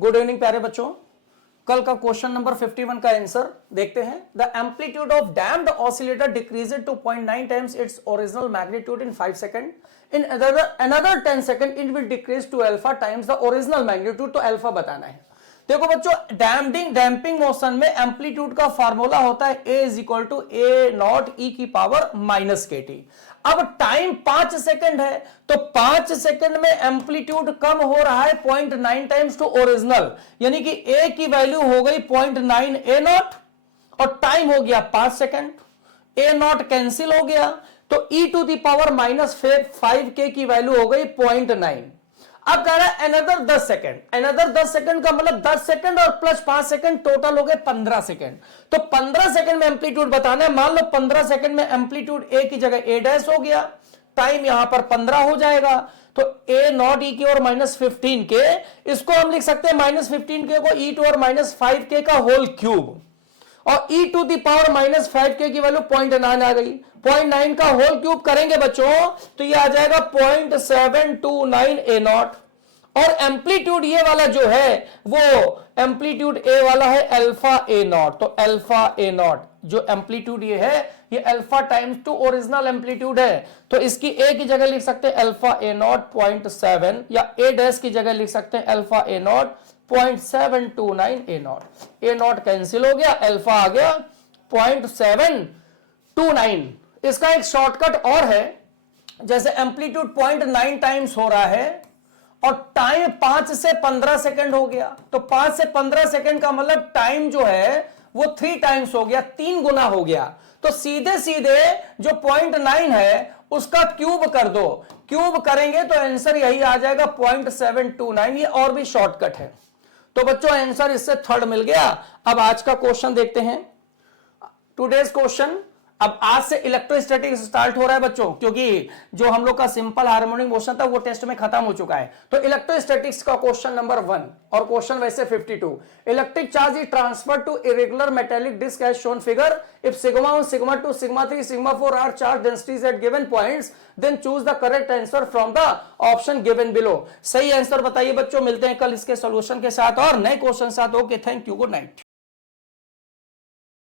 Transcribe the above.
Good evening प्यारे बच्चों। कल का क्वेश्चन नंबर 51 का आंसर देखते हैं। The amplitude of damped oscillator decreased to 0.9 times its original magnitude in 5 second. In another 10 second it will decrease to alpha times the original magnitude. तो alpha बताना है। देखो बच्चों, डैम्पिंग मोशन में amplitude का फार्मूला होता है a is equal to a not e की पावर माइनस के टी। अब टाइम 5 सेकंड है, तो 5 सेकंड में एम्पलीट्यूड कम हो रहा है 0.9 टाइम्स टू ओरिजिनल, यानी कि a की वैल्यू हो गई 0.9 ए नॉट और टाइम हो गया 5 सेकंड। ए नॉट कैंसिल हो गया, तो e to the power minus 5 के की वैल्यू हो गई 0.9। अब कह रहा है अनदर 10 सेकंड। अनदर 10 सेकंड का मतलब 10 सेकंड और प्लस 5 सेकंड टोटल हो गए 15 सेकंड। तो 15 सेकंड में एम्पलीट्यूड बताना है। मान लो 15 सेकंड में एम्पलीट्यूड ए की जगह ए डैश हो गया, टाइम यहां पर 15 हो जाएगा। तो ए नॉट ई की और माइनस 15 के, इसको हम लिख सकते हैं माइनस 15 के को ई टू और माइनस 5 के का होल क्यूब, और e to the power minus 5 के की वैल्यू 0.9 आ गई। 0.9 का होल क्यूब करेंगे बच्चों तो ये आ जाएगा 0.729 ए नॉट। और एम्पलीट्यूड ये वाला जो है वो एम्पलीट्यूड ए वाला है अल्फा ए नॉट। तो अल्फा ए नॉट जो एम्पलीट्यूड ये है, ये alpha times two original amplitude है। तो इसकी ए की जगह लिख सकते हैं अल्फा ए नॉट 0.7, या ए डैश की जगह लिख सकते हैं alpha A not 0.729 A not. A not cancel हो गया, अल्फा आ गया 0.729। इसका एक शॉर्टकट और है, जैसे एम्पलीट्यूड 0.9 टाइम्स हो रहा है और टाइम 5 से 15 सेकंड हो गया, तो 5 से 15 सेकंड का मतलब टाइम जो है वो 3 टाइम्स हो गया, 3 गुना हो गया। तो सीधे सीधे जो 0.9 है उसका क्यूब कर दो। क्यूब करेंगे तो आंसर यही आ जाएगा 0.729। ये और भी शॉर्टकट है। तो बच्चों आंसर इससे थर्ड मिल गया। अब आज का क्वेश्चन देखते हैं, टुडेज क्वेश्चन। अब आज से इलेक्ट्रोस्टैटिक्स स्टार्ट हो रहा है बच्चों, क्योंकि जो हम लोग का सिंपल हार्मोनिक मोशन था वो टेस्ट में खत्म हो चुका है। तो इलेक्ट्रोस्टैटिक्स का क्वेश्चन नंबर 1 और क्वेश्चन वैसे 52। Electric charge is transfer to irregular metallic disc as shown figure. If sigma 1, sigma 2, sigma 3, sigma 4 are charge densities at given points, then choose the correct answer from the option given below. सही answer बताइए बच्चों। मिलते हैं कल इसके solution के साथ और नए क्वेश्चन साथ। Okay, thank you, good night.